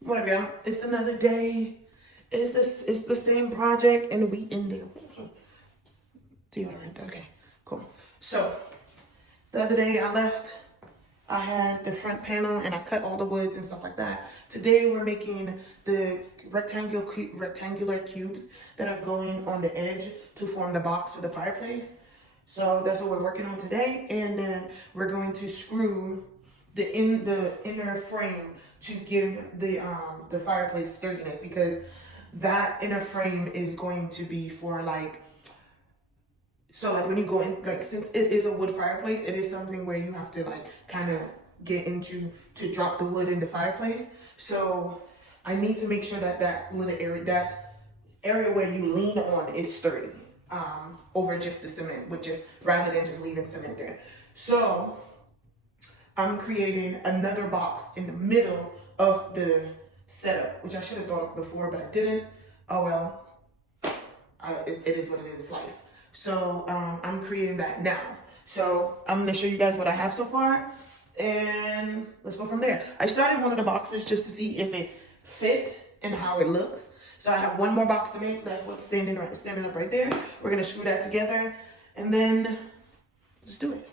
Whatever. It's another day. It's the same project, and we in there. Deodorant. Okay, cool. So the other day I left. I had the front panel and I cut all the woods and stuff like that. Today we're making the rectangular cubes that are going on the edge to form the box for the fireplace. So that's what we're working on today, and then we're going to screw the inner frame to give the fireplace sturdiness, because that inner frame is going to be for like, so like when you go in, like since it is a wood fireplace, it is something where you have to like kind of get into to drop the wood in the fireplace. So I need to make sure that that area where you lean on is sturdy, over just the cement, but just rather than just leaving cement there. So I'm creating another box in the middle of the setup, which I should have thought of before, but I didn't. Oh well, it is what it is, life. So I'm creating that now. So I'm gonna show you guys what I have so far, and let's go from there. I started one of the boxes just to see if it fit and how it looks. So I have one more box to make. That's what's standing up right there. We're gonna screw that together, and then let's do it.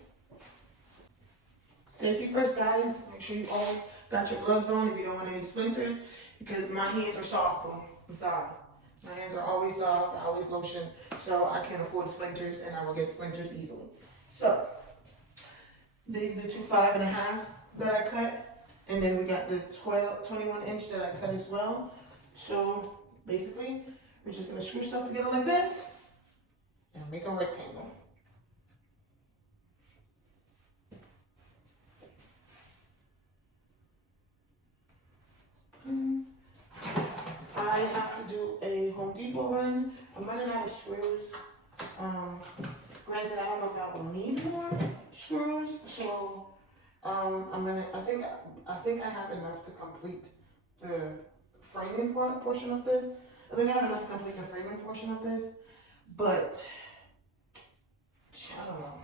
Safety first, guys. Make sure you all got your gloves on if you don't want any splinters, because my hands are soft, boom. I'm sorry. My hands are always soft, I always lotion, so I can't afford splinters, and I will get splinters easily. So, these are the two 5.5s that I cut, and then we got the 21-inch that I cut as well. So, basically, we're just gonna screw stuff together like this, and make a rectangle. I have to do a Home Depot run. I'm running out of screws. Granted, I don't know if I will need more screws, so I think I have enough to complete the framing portion of this. I think I have enough to complete the framing portion of this, but I don't know.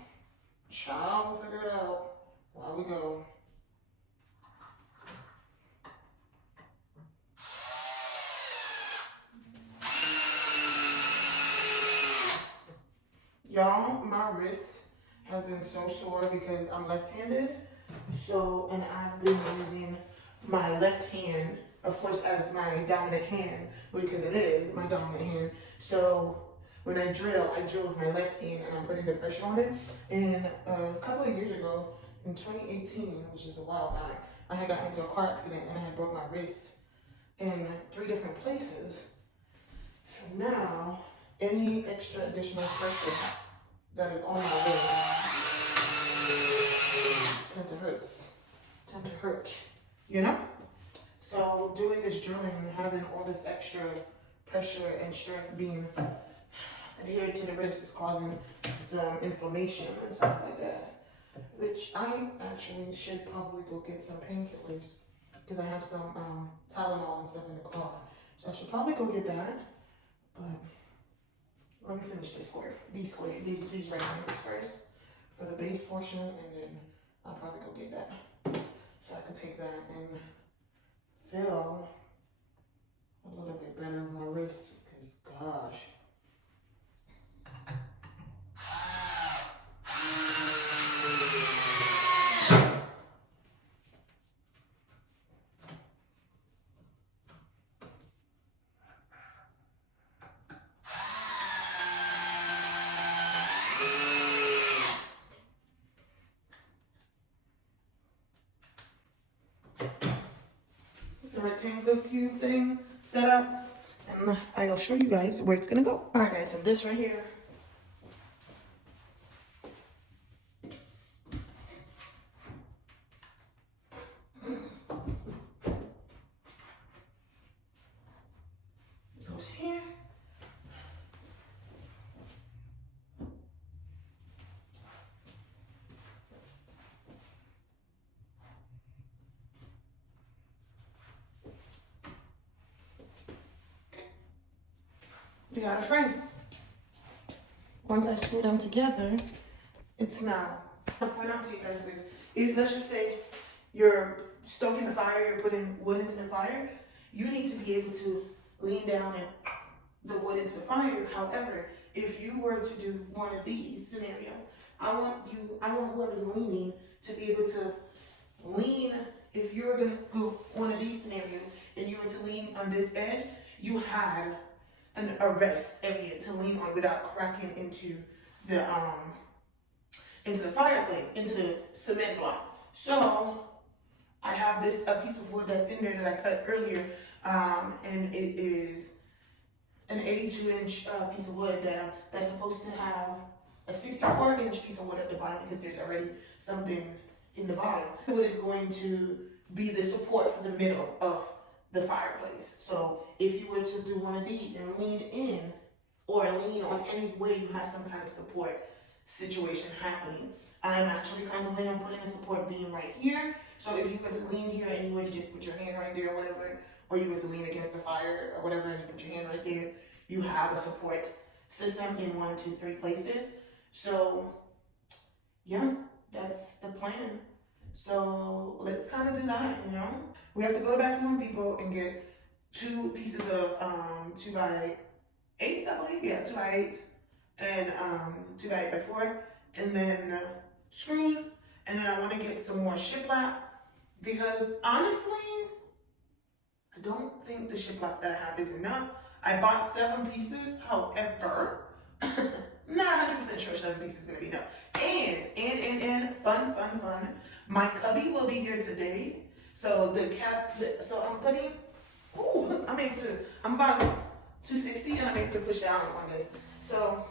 Child, we'll figure it out while we go. Y'all, my wrist has been so sore because I'm left-handed. So, and I've been using my left hand, of course, as my dominant hand, because it is my dominant hand. So, when I drill with my left hand and I'm putting the pressure on it. And a couple of years ago, in 2018, which is a while back, I had gotten into a car accident and I had broke my wrist in 3 different places. So now, any extra additional pressure that is on my wrist tend to hurt, you know? So doing this drilling and having all this extra pressure and strength being adhered to the wrist is causing some inflammation and stuff like that, which I actually should probably go get some painkillers, because I have some Tylenol and stuff in the car. So I should probably go get that, but let me finish these rectangles first for the base portion, and then I'll probably go get that. So I can take that and feel a little bit better on my wrist, because gosh. The rectangle cube thing set up, and I'll show you guys where it's gonna go. All right, guys, and this right here goes here. We got a frame. Once I screw them together, it's now. I'll point out to you guys this. If, let's just say you're stoking the fire, you're putting wood into the fire, you need to be able to lean down and the wood into the fire. However, if you were to do one of these scenarios, I want whoever's leaning to be able to lean. If you were gonna go one of these scenarios and you were to lean on this edge, you had a rest area to lean on without cracking into the fireplace, into the cement block. So I have a piece of wood that's in there that I cut earlier, and it is an 82-inch piece of wood that's supposed to have a 64-inch piece of wood at the bottom because there's already something in the bottom. Wood is going to be the support for the middle of the fireplace. So if you were to do one of these and lean in or lean on any way you have some kind of support situation happening, I'm actually contemplating on putting a support beam right here. So if you were to lean here and you were to just put your hand right there or whatever, or you were to lean against the fire or whatever and you put your hand right there, you have a support system in 1, 2, 3 places. So yeah, that's the plan. So let's kind of do that, you know. We have to go back to Home Depot and get 2 pieces of 2x8s, I believe. Yeah, 2x8s and 2x8x4, and then screws. And then I want to get some more shiplap because honestly, I don't think the shiplap that I have is enough. I bought 7 pieces, however, not 100% sure 7 pieces is gonna be enough. And fun. My cubby will be here today. So so I'm putting, look, I'm about 260 and I'm able to push down on this. So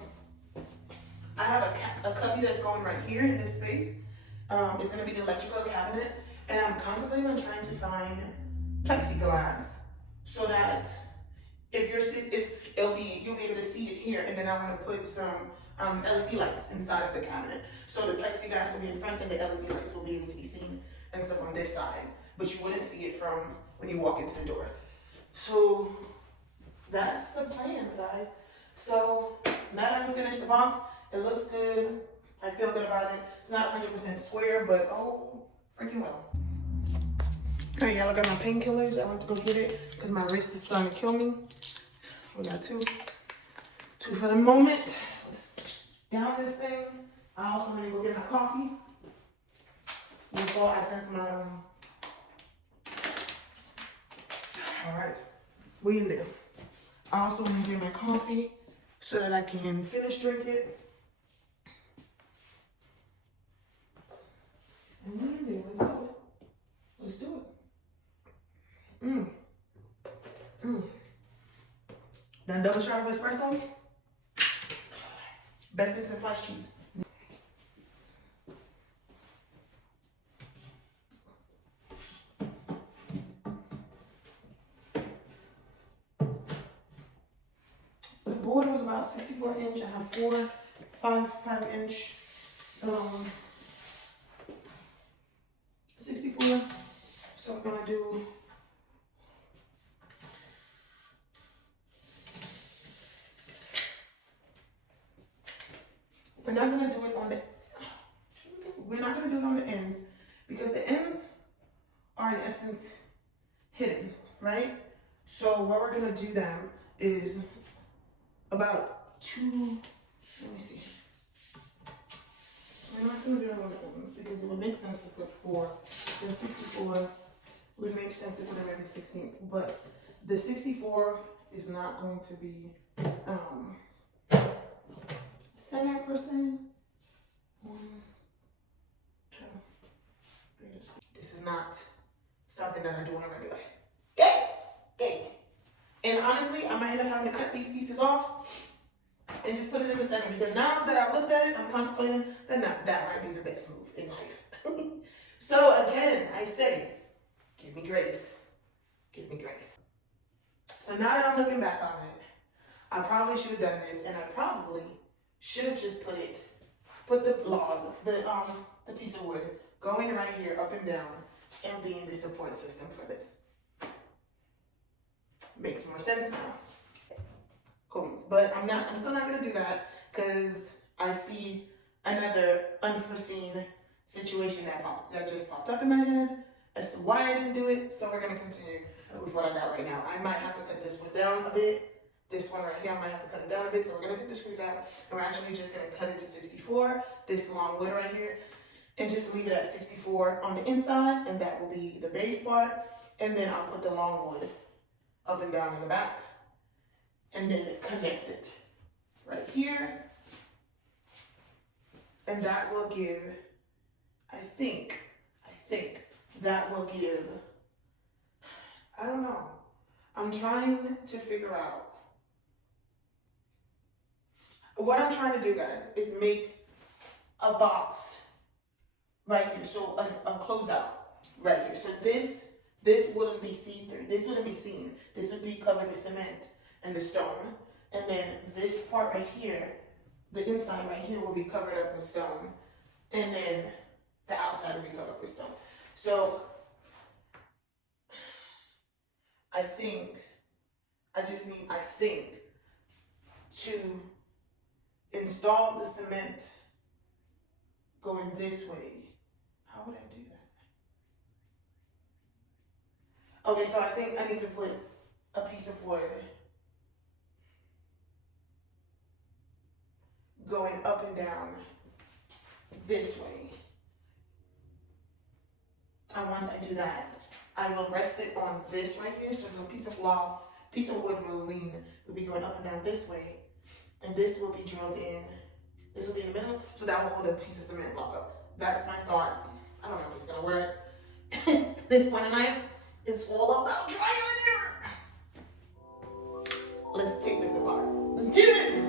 I have a cubby that's going right here in this space. It's gonna be the electrical cabinet, and I'm contemplating on trying to find plexiglass so that you'll be able to see it here, and then I want to put some LED lights inside of the cabinet. So the plexiglass will be in front and the LED lights will be able to be seen and stuff on this side, but you wouldn't see it from when you walk into the door. So that's the plan, guys. So now that we finished the box, it looks good. I feel good about it. It's not 100% square, but oh, freaking well. Hey, y'all, I got my painkillers. I went to go get it because my wrist is starting to kill me. We got two for the moment. Let's down this thing. I also want to go get my coffee before I turn my, all right, we in there. I also want to get my coffee so that I can finish drinking it. And we in there, let's do it. Then double shot of espresso. Best thing since sliced cheese. The board was about 64 inch. I have 5 inch 64. So I'm gonna do We're not gonna do it on the ends because the ends are in essence hidden, right? So what we're gonna do then is about 2, let me see. We're not gonna do it on the ends because it would make sense to put 4. The 64 would make sense to put it every 16th, but the 64 is not going to be center per se. 1, 2, 3. This is not something that I do on a regular. Okay. And honestly, I might end up having to cut these pieces off and just put it in the center because now that I've looked at it, I'm contemplating that that might be the best move in life. So again, I say, give me grace. Give me grace. So now that I'm looking back on it, I probably should have done this, and I probably should have just put the log, the piece of wood going right here up and down and being the support system for this. Makes more sense now. Cool. But I'm still not gonna do that because I see another unforeseen situation that just popped up in my head. as to why I didn't do it. So we're gonna continue with what I got right now. I might have to cut this one down a bit. This one right here, I might have to cut it down a bit. So we're gonna take the screws out, and we're actually just gonna cut it to 64, this long wood right here, and just leave it at 64 on the inside, and that will be the base part. And then I'll put the long wood up and down in the back, and then connect it right here. And that will give, I think that will give, I don't know. I'm trying to figure out. What I'm trying to do, guys, is make a box right here. So a closeout right here. So this wouldn't be see-through. This wouldn't be seen. This would be covered with cement and the stone. And then this part right here, the inside right here will be covered up with stone. And then the outside will be covered up with stone. So I think to install the cement going this way. How would I do that? Okay, so I think I need to put a piece of wood going up and down this way. And once I do that, I will rest it on this right here. So the piece of wood will be going up and down this way. And this will be drilled in. This will be in the middle. So that will hold a piece of cement block up. That's my thought. I don't know if it's gonna work. This one knife is all about trial and error. Let's take this apart. Let's do this.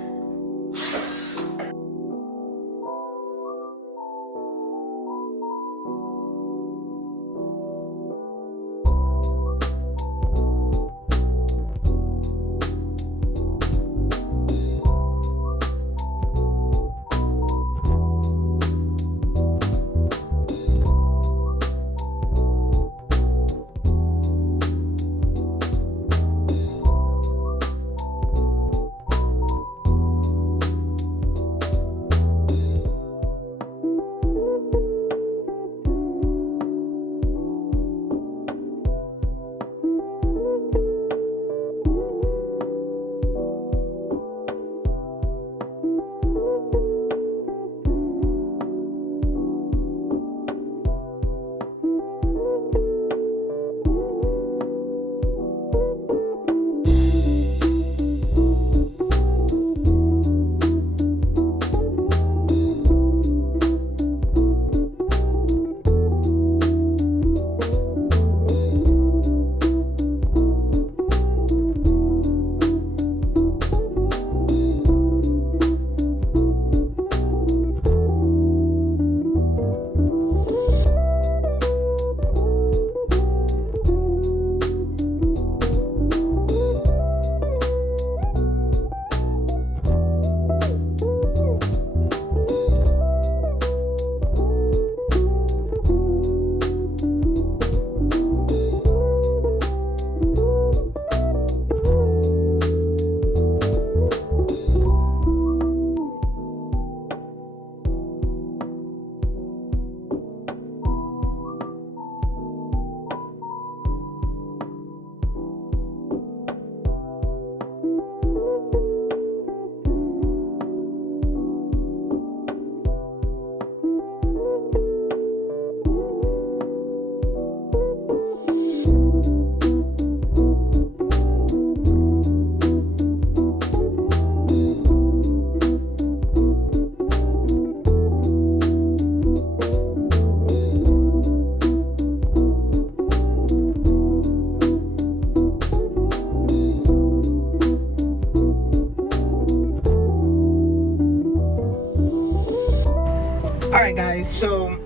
Alright guys, so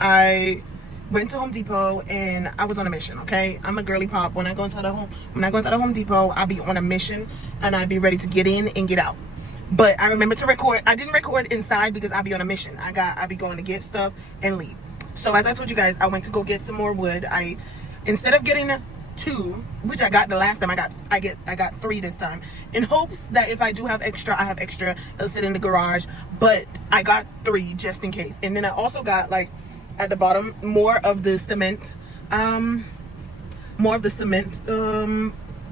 I went to Home Depot and I was on a mission, okay? I'm a girly pop. When I go inside the Home Depot, I'll be on a mission and I'll be ready to get in and get out. But I remember to record. I didn't record inside because I'll be on a mission. I'll be going to get stuff and leave. So as I told you guys, I went to go get some more wood. Instead of getting 2, which I got the last time, I got 3 this time, in hopes that if I do have extra, I have extra. It'll sit in the garage. But I got 3 just in case. And then I also got, like, at the bottom, more of the cement more of the cement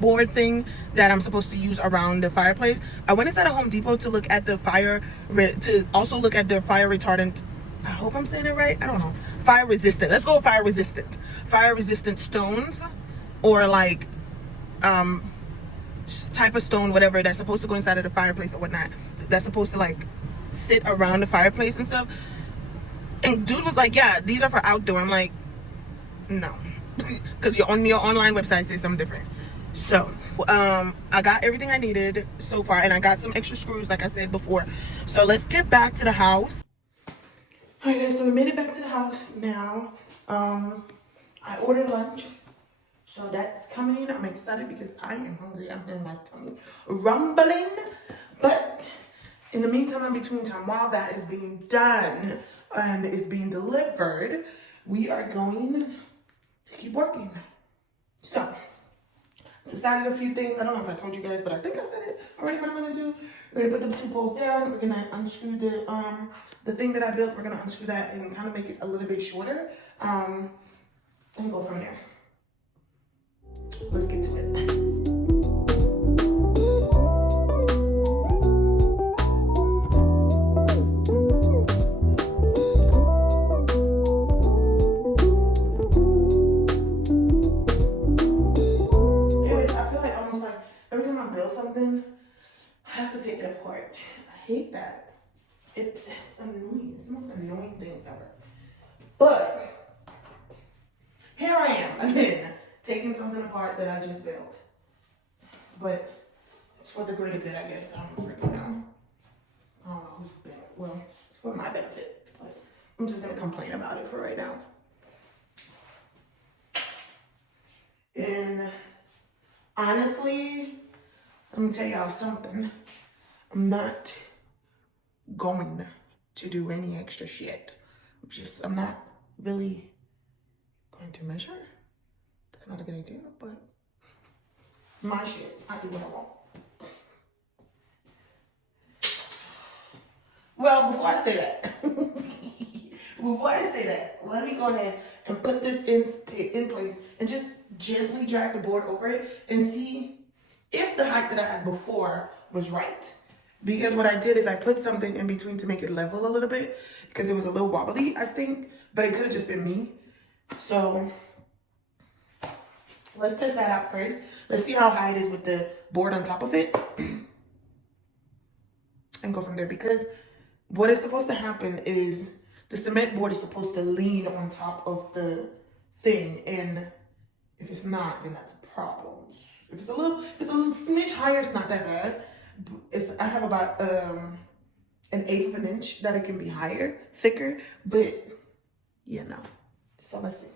board thing that I'm supposed to use around the fireplace. I went inside a Home Depot to look at the fire retardant. I hope I'm saying it right. I don't know. Fire resistant. Let's go with fire resistant. Fire resistant stones, or like type of stone, whatever, that's supposed to go inside of the fireplace or whatnot. That's supposed to like sit around the fireplace and stuff. And dude was like, yeah, these are for outdoor. I'm like, no, because your online website says something different. So I got everything I needed so far, and I got some extra screws like I said before. So let's get back to the house. Alright guys, so we made it back to the house now. I ordered lunch, so that's coming. I'm excited because I am hungry. I'm hearing my tummy rumbling. But in the meantime, in between time, while that is being done and is being delivered, we are going to keep working. So decided a few things. I don't know if I told you guys, but I think I said it already. What I'm gonna do, we're gonna put the 2 poles down. We're gonna unscrew the thing that I built. We're gonna unscrew that and kind of make it a little bit shorter, and go from there. Let's get to it. I have to take it apart. I hate that. It's annoying. It's the most annoying thing ever. But here I am again, taking something apart that I just built. But it's for the greater good, I guess. I don't freaking know. I don't know who's benefit. Well, it's for my benefit. But I'm just gonna complain about it for right now. And honestly, let me tell y'all something. I'm not going to do any extra shit. I'm not really going to measure. That's not a good idea, but my shit, I do what I want. Well, before I say that, let me go ahead and put this in place and just gently drag the board over it and see if the height that I had before was right. Because what I did is I put something in between to make it level a little bit because it was a little wobbly, I think, but it could have just been me. So let's test that out first. Let's see how high it is with the board on top of it and go from there, because what is supposed to happen is the cement board is supposed to lean on top of the thing, and if it's not, then that's a problem. If it's a little smidge higher, it's not that bad. I have about 1/8 of an inch that it can be higher, thicker, but you know. So let's see.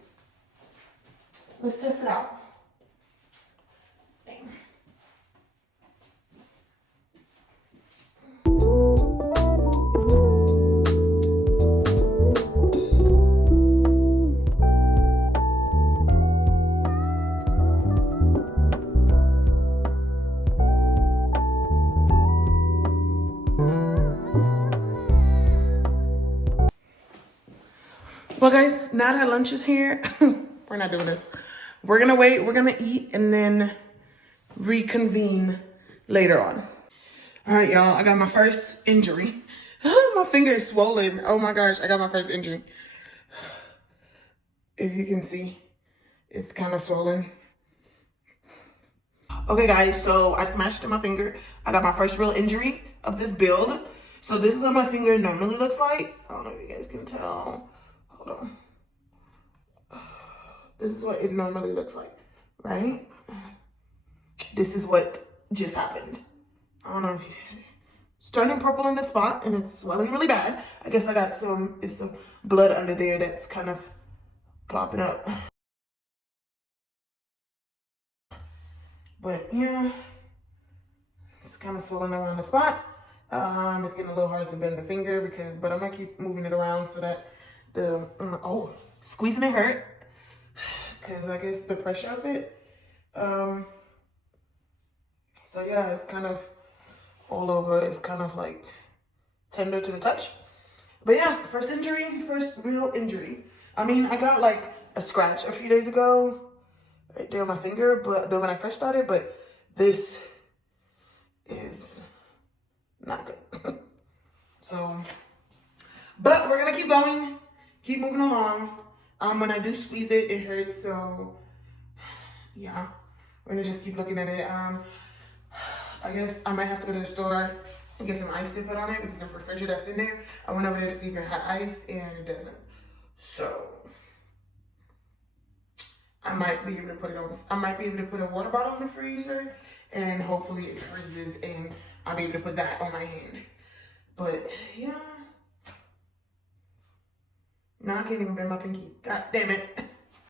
Let's test it out. Bang. Well, guys, now that lunch is here, we're not doing this. We're gonna wait, we're gonna eat, and then reconvene later on. All right, y'all, I got my first injury. My finger is swollen. Oh my gosh, I got my first injury. If you can see, it's kind of swollen. Okay, guys, so I smashed my finger. I got my first real injury of this build. So this is what my finger normally looks like. I don't know if you guys can tell. Hold on. This is what it normally looks like, right? This is what just happened. I don't know if it's turning purple in the spot and it's swelling really bad. I guess I got some blood under there that's kind of plopping up. But yeah, it's kind of swelling around the spot. It's getting a little hard to bend the finger but I'm gonna keep moving it around so that squeezing it hurt, because I guess the pressure of it. So yeah, it's kind of all over. It's kind of like tender to the touch. But yeah, first real injury. I mean, I got like a scratch a few days ago, right there on my finger, but when I first started, but this is not good. So, but we're gonna keep going, keep moving along. When I do squeeze it, it hurts, so yeah, we're gonna just keep looking at it. I guess I might have to go to the store and get some ice to put on it because the refrigerator that's in there, I went over there to see if it had ice and it doesn't. So I might be able to put it on, I might be able to put a water bottle in the freezer and hopefully it freezes and I'll be able to put that on my hand. But yeah, now I can't even bend my pinky. God damn it.